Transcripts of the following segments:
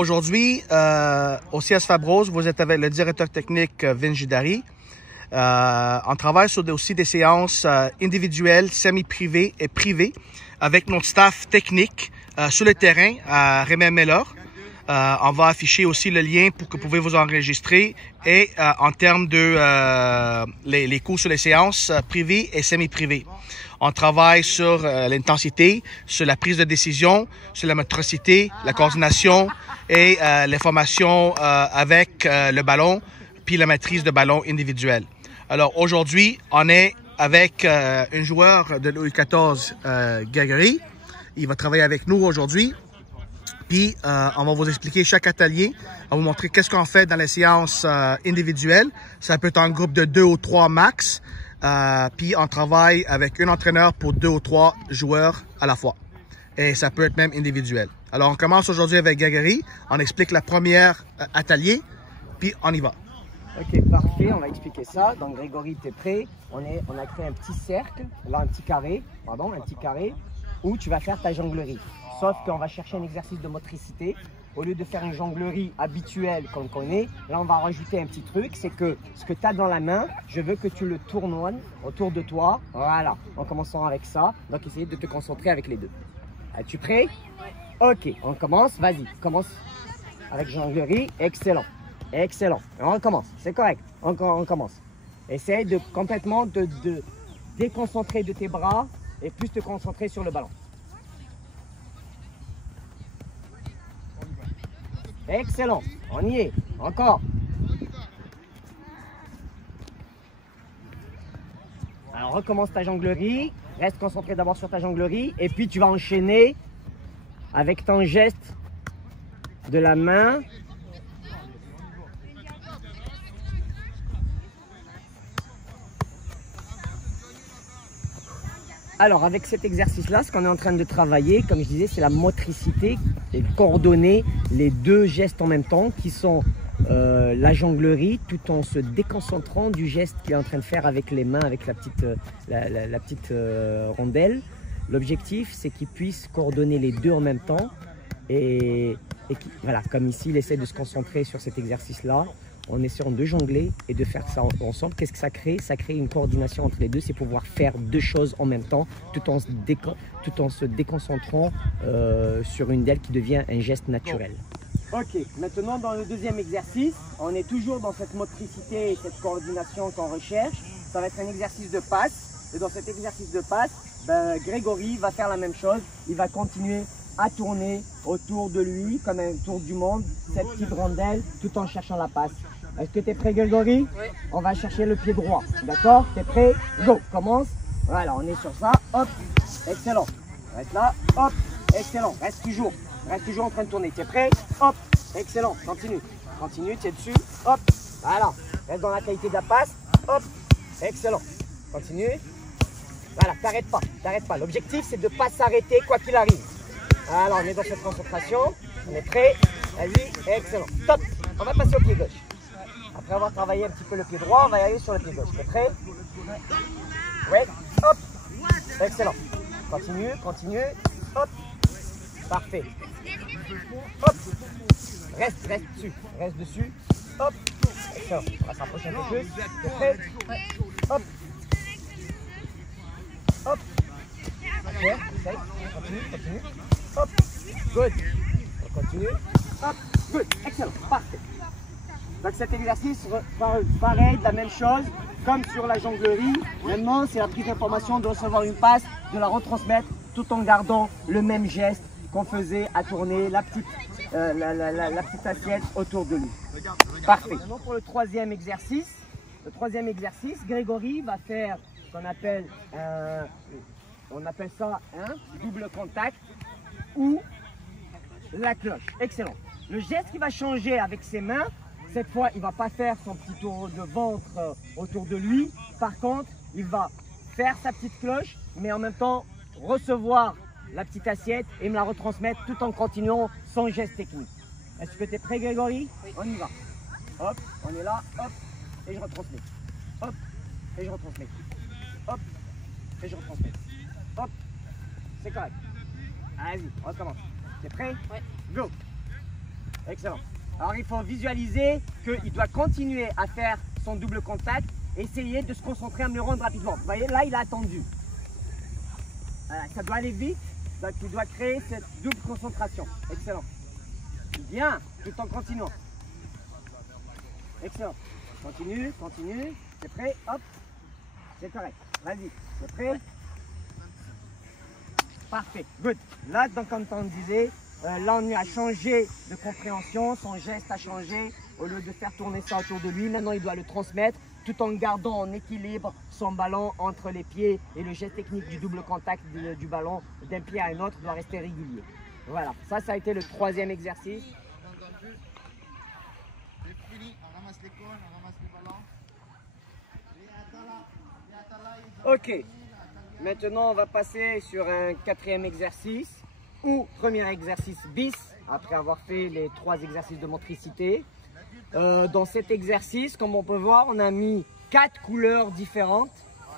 Aujourd'hui, au CS Fabros, vous êtes avec le directeur technique Vince Gidari. On travaille sur aussi des séances individuelles, semi-privées et privées avec notre staff technique sur le terrain à Rémy-Mellor. On va afficher aussi le lien pour que vous pouvez vous enregistrer et en termes de les cours sur les séances privées et semi-privées. On travaille sur l'intensité, sur la prise de décision, sur la motricité, la coordination et l'information avec le ballon, puis la maîtrise de ballon individuel. Alors aujourd'hui, on est avec un joueur de l'U14, Gregory. Il va travailler avec nous aujourd'hui. Puis, on va vous expliquer chaque atelier. On va vous montrer qu'est-ce qu'on fait dans les séances individuelles. Ça peut être en groupe de 2 ou 3 max. Puis, on travaille avec un entraîneur pour 2 ou 3 joueurs à la fois. Et ça peut être même individuel. Alors, on commence aujourd'hui avec Gregory. On explique la première atelier. Puis, on y va. Ok, parfait. On va expliquer ça. Donc, Grégory, tu es prêt. On a créé un petit cercle, là, un petit carré, où tu vas faire ta jonglerie. Sauf qu'on va chercher un exercice de motricité. Au lieu de faire une jonglerie habituelle qu'on connaît, là on va rajouter un petit truc, c'est que ce que tu as dans la main, je veux que tu le tournoies autour de toi. Voilà, en commençant avec ça. Donc essayez de te concentrer avec les deux. Es-tu prêt? Ok, on commence, vas-y, commence avec jonglerie. Excellent, excellent. On recommence, c'est correct, on commence. Essaye de complètement de déconcentrer de tes bras et plus te concentrer sur le ballon. Excellent, on y est, encore. Alors recommence ta jonglerie, reste concentré d'abord sur ta jonglerie et puis tu vas enchaîner avec ton geste de la main. Alors, avec cet exercice-là, ce qu'on est en train de travailler, comme je disais, c'est la motricité et coordonner les deux gestes en même temps qui sont la jonglerie tout en se déconcentrant du geste qu'il est en train de faire avec les mains, avec la petite rondelle. L'objectif, c'est qu'il puisse coordonner les deux en même temps et voilà, comme ici, il essaie de se concentrer sur cet exercice-là en essayant de jongler et de faire ça ensemble. Qu'est-ce que ça crée? Ça crée une coordination entre les deux, c'est pouvoir faire deux choses en même temps tout en se déconcentrant sur une d'elles qui devient un geste naturel. Ok, maintenant dans le deuxième exercice, on est toujours dans cette motricité et cette coordination qu'on recherche. Ça va être un exercice de passe et dans cet exercice de passe, Grégory va faire la même chose. Il va continuer à tourner autour de lui comme un tour du monde, cette petite rondelle tout en cherchant la passe. Est-ce que tu es prêt, Grégory? Oui. On va chercher le pied droit. D'accord? Tu es prêt? Go! Commence. Voilà, on est sur ça. Hop. Excellent. Reste là. Hop. Excellent. Reste toujours en train de tourner. Tu es prêt? Hop. Excellent. Continue. Continue. Tu es dessus. Hop. Voilà. Reste dans la qualité de la passe. Hop. Excellent. Continue. Voilà. T'arrêtes pas. T'arrêtes pas. L'objectif, c'est de ne pas s'arrêter quoi qu'il arrive. Alors, on est dans cette concentration. On est prêt. Vas-y. Excellent. Top. On va passer au pied gauche. Après avoir travaillé un petit peu le pied droit, on va y aller sur le pied gauche. T'es prêt? Ouais. Hop. Excellent. Continue, continue. Hop. Parfait. Hop. Reste dessus. Reste dessus. Hop. Excellent. On va s'approcher un peu plus. T'es prêt? Hop. Hop. Ok. Essaye. Continue. Hop. Good. On continue. Hop. Good. Excellent. Parfait. Donc cet exercice, pareil, la même chose, comme sur la jonglerie. Maintenant, c'est la prise d'information de recevoir une passe, de la retransmettre, tout en gardant le même geste qu'on faisait à tourner la petite assiette autour de lui. Parfait. Maintenant, pour le troisième exercice, Grégory va faire ce qu'on appelle ça un double contact ou la cloche. Excellent. Le geste qui va changer avec ses mains, cette fois, il ne va pas faire son petit tour de ventre autour de lui. Par contre, il va faire sa petite cloche, mais en même temps recevoir la petite assiette et me la retransmettre tout en continuant son geste technique. Est-ce que tu es prêt, Grégory? Oui. On y va. Hop, on est là, hop, et je retransmets. Hop, et je retransmets. Hop, et je retransmets. Hop, c'est correct. Vas-y, on recommence. T'es prêt? Oui. Go. Excellent. Alors il faut visualiser qu'il doit continuer à faire son double contact, essayer de se concentrer à me le rendre rapidement. Vous voyez, là il a attendu. Voilà, ça doit aller vite, donc il doit créer cette double concentration. Excellent. Bien, tout en continuant. Excellent. Continue, continue. C'est prêt? Hop. C'est correct. Vas-y. C'est prêt? Parfait. Good. Là, donc, comme on disait, là, on a changé de compréhension. Son geste a changé. Au lieu de faire tourner ça autour de lui, maintenant, il doit le transmettre tout en gardant en équilibre son ballon entre les pieds et le geste technique du double contact du ballon d'un pied à un autre doit rester régulier. Voilà. Ça a été le troisième exercice. C'est fini. On ramasse les cônes, on ramasse les ballons. Ok, maintenant on va passer sur un quatrième exercice ou premier exercice bis après avoir fait les 3 exercices de motricité. Dans cet exercice, comme on peut voir, on a mis 4 couleurs différentes.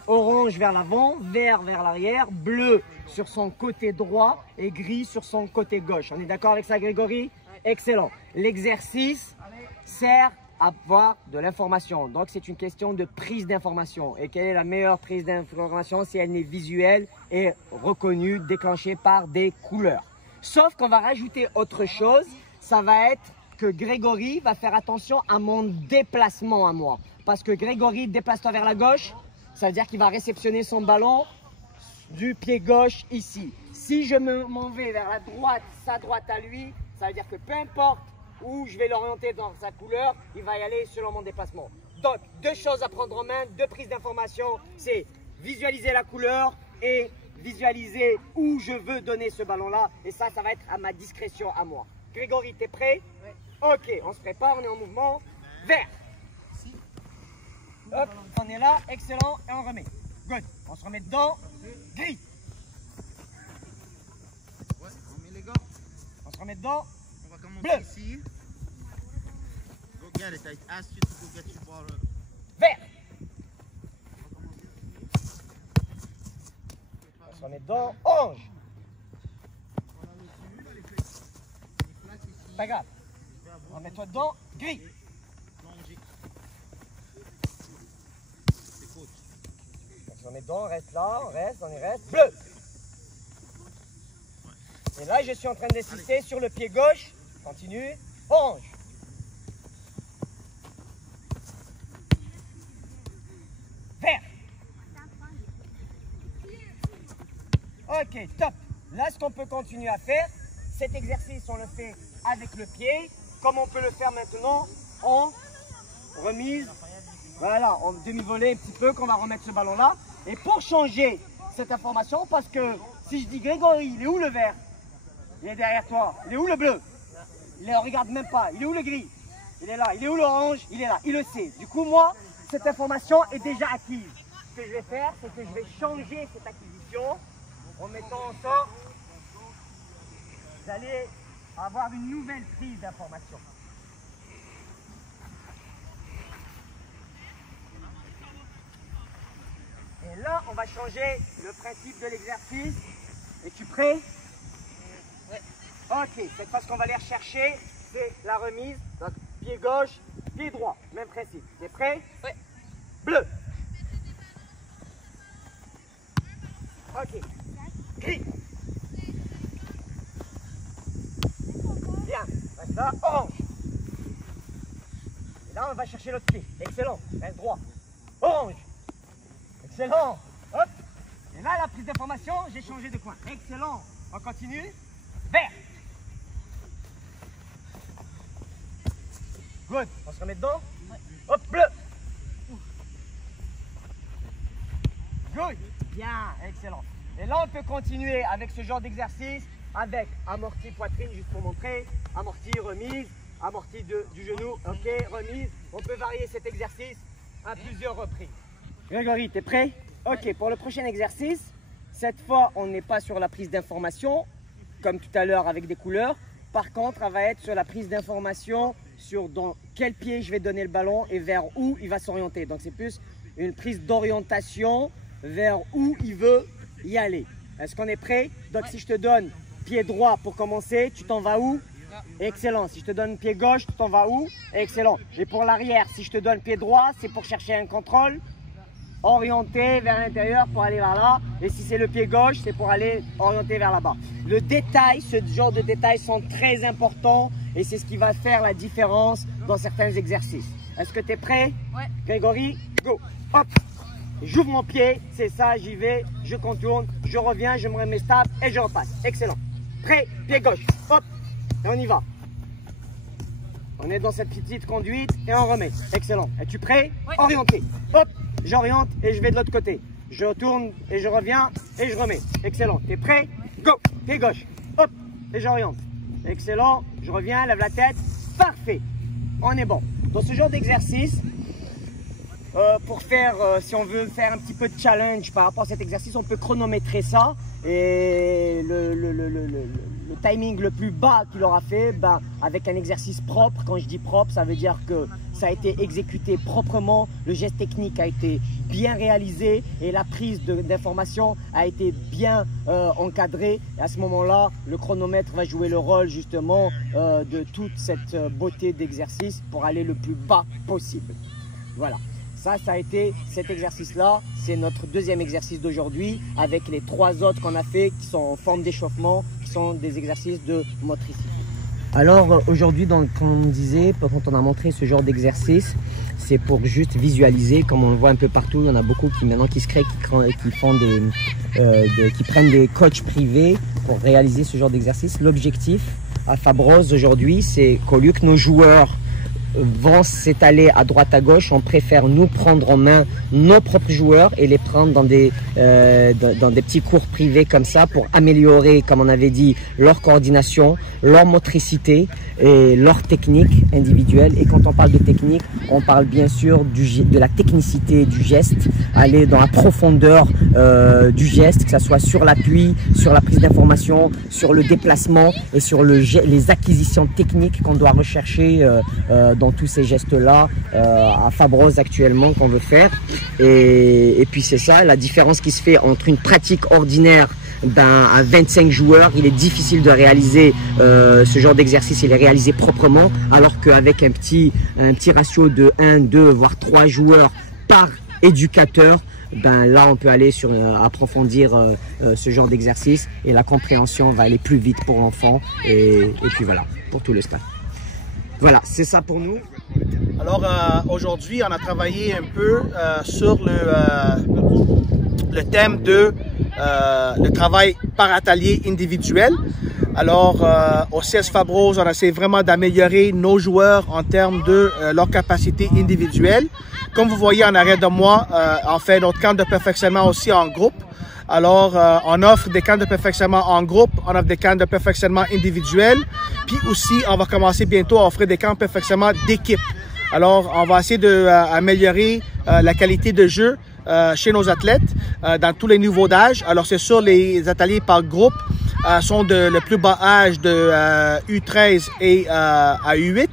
Orange vers l'avant, vert vers l'arrière, bleu sur son côté droit et gris sur son côté gauche. On est d'accord avec ça, Grégory? Excellent. L'exercice sert à avoir de l'information. Donc, c'est une question de prise d'information. Et quelle est la meilleure prise d'information si elle est visuelle et reconnue, déclenchée par des couleurs? Sauf qu'on va rajouter autre chose. Ça va être que Grégory va faire attention à mon déplacement à moi. Parce que Grégory, déplace-toi vers la gauche. Ça veut dire qu'il va réceptionner son ballon du pied gauche ici. Si je m'en vais vers la droite, sa droite à lui, ça veut dire que peu importe où je vais l'orienter dans sa couleur, il va y aller selon mon déplacement. Donc, 2 choses à prendre en main, 2 prises d'information, c'est visualiser la couleur et visualiser où je veux donner ce ballon-là. Et ça va être à ma discrétion, à moi. Grégory, t'es prêt? Oui. Ok, on se prépare, on est en mouvement. Vert. Hop, on est là, excellent, et on remet. Good, on se remet dedans. Gris. Ouais, on met les gars. On se remet dedans. On va commencer Bleu. ici. Go get it. I asked you to go get your ball. Vert. On se remet dedans. Orange. Pas grave. Remets-toi dedans. Gris. C'est coach. On se remet dedans, on reste là, on y reste. Bleu. Et là, je suis en train d'insister sur le pied gauche. Continue. Orange. Vert. Ok, top. Là, ce qu'on peut continuer à faire, cet exercice, on le fait avec le pied, comme on peut le faire maintenant en remise. Voilà, en demi-volée un petit peu, qu'on va remettre ce ballon-là. Et pour changer cette information, parce que si je dis Grégory, il est où le vert? Il est derrière toi. Il est où le bleu? Il ne regarde même pas. Il est où le gris? Il est là. Il est où l'orange? Il est là. Il le sait. Du coup, moi, cette information est déjà acquise. Ce que je vais faire, c'est que je vais changer cette acquisition en mettant en sorte vous allez avoir une nouvelle prise d'information. Et là, on va changer le principe de l'exercice. Es-tu prêt? Oui. Ok, cette fois, ce qu'on va aller rechercher, c'est la remise. Donc, pied gauche, pied droit. Même principe. T'es prêt? Oui. Bleu. Ok. Gris. Bien. Reste là. Orange. Et là, on va chercher l'autre pied. Excellent. Reste droit. Orange. Excellent. Hop. Et là, la prise d'information, j'ai changé de coin. Excellent. On continue. Vert. Good. On se remet dedans. Ouais. Hop, bleu. Good. Bien. Excellent. Et là, on peut continuer avec ce genre d'exercice, avec amorti poitrine, juste pour montrer. Amorti, remise. Amorti du genou. Ok, remise. On peut varier cet exercice à plusieurs reprises. Grégory, t'es prêt? Ok, pour le prochain exercice, cette fois, on n'est pas sur la prise d'information, comme tout à l'heure avec des couleurs. Par contre, elle va être sur la prise d'information sur dans quel pied je vais donner le ballon et vers où il va s'orienter. Donc, c'est plus une prise d'orientation vers où il veut y aller. Est-ce qu'on est prêt? Donc, si je te donne pied droit pour commencer, tu t'en vas où? Excellent. Si je te donne pied gauche, tu t'en vas où? Excellent. Et pour l'arrière, si je te donne pied droit, c'est pour chercher un contrôle. Orienté vers l'intérieur pour aller vers là. Et si c'est le pied gauche, c'est pour aller orienter vers là-bas. Le détail, ce genre de détails sont très importants et c'est ce qui va faire la différence dans certains exercices. Est-ce que tu es prêt? Ouais. Grégory, go. Hop. J'ouvre mon pied, c'est ça, j'y vais, je contourne, je reviens, je me remets stable et je repasse. Excellent. Prêt, pied gauche. Hop. Et on y va. On est dans cette petite conduite et on remet. Excellent. Es-tu prêt? Ouais. Orienté. Hop. J'oriente et je vais de l'autre côté. Je retourne et je reviens et je remets. Excellent. T'es prêt? Go. Pied gauche. Hop. Et j'oriente. Excellent. Je reviens, lève la tête. Parfait. On est bon. Dans ce genre d'exercice, pour faire, si on veut faire un petit peu de challenge par rapport à cet exercice, on peut chronométrer ça. Et le timing le plus bas qu'il aura fait, ben, avec un exercice propre. Quand je dis propre, ça veut dire que ça a été exécuté proprement, le geste technique a été bien réalisé et la prise d'information a été bien encadrée. Et à ce moment-là, le chronomètre va jouer le rôle justement de toute cette beauté d'exercice pour aller le plus bas possible. Voilà. Ça a été cet exercice-là. C'est notre deuxième exercice d'aujourd'hui avec les 3 autres qu'on a fait qui sont en forme d'échauffement, qui sont des exercices de motricité. Alors aujourd'hui, comme on disait, quand on a montré ce genre d'exercice, c'est pour juste visualiser, comme on le voit un peu partout. Il y en a beaucoup qui maintenant qui se créent, qui prennent des coachs privés pour réaliser ce genre d'exercice. L'objectif à Fabrose aujourd'hui, c'est qu'au lieu que nos joueurs vont s'étaler à droite à gauche, on préfère nous prendre en main nos propres joueurs et les prendre dans des petits cours privés comme ça pour améliorer, comme on avait dit, leur coordination, leur motricité et leur technique individuelle. Et quand on parle de technique, on parle bien sûr de la technicité du geste, aller dans la profondeur du geste, que ce soit sur l'appui, sur la prise d'information, sur le déplacement et sur les acquisitions techniques qu'on doit rechercher dans tous ces gestes-là à Fabrose actuellement qu'on veut faire. Et puis c'est ça, la différence qui se fait entre une pratique ordinaire à 25 joueurs, il est difficile de réaliser ce genre d'exercice, il est réalisé proprement, alors qu'avec un petit ratio de 1, 2, voire 3 joueurs par éducateur, là on peut aller approfondir ce genre d'exercice et la compréhension va aller plus vite pour l'enfant et puis voilà, pour tout le staff. Voilà, c'est ça pour nous. Alors aujourd'hui, on a travaillé un peu sur le thème de le travail par atelier individuel. Alors au CS Fabrose, on essaie vraiment d'améliorer nos joueurs en termes de leur capacité individuelle. Comme vous voyez en arrière de moi, on fait notre camp de perfectionnement aussi en groupe. Alors, on offre des camps de perfectionnement en groupe, on offre des camps de perfectionnement individuels, puis aussi, on va commencer bientôt à offrir des camps de perfectionnement d'équipe. Alors, on va essayer d'améliorer la qualité de jeu chez nos athlètes dans tous les niveaux d'âge. Alors, c'est sûr, les ateliers par groupe sont le plus bas âge de U13 et à U8.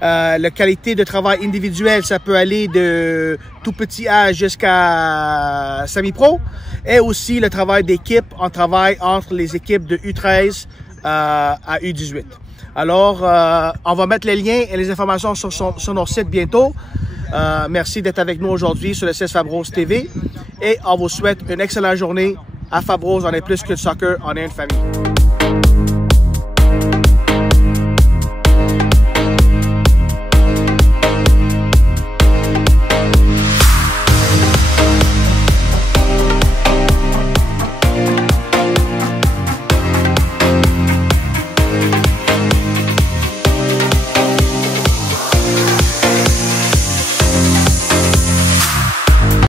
La qualité de travail individuel, ça peut aller de tout petit âge jusqu'à semi-pro. Et aussi le travail d'équipe, on travaille entre les équipes de U13 à U18. Alors, on va mettre les liens et les informations sur notre site bientôt. Merci d'être avec nous aujourd'hui sur le CS Fabrose TV. Et on vous souhaite une excellente journée. À Fabrose, on est plus que le soccer, on est une famille.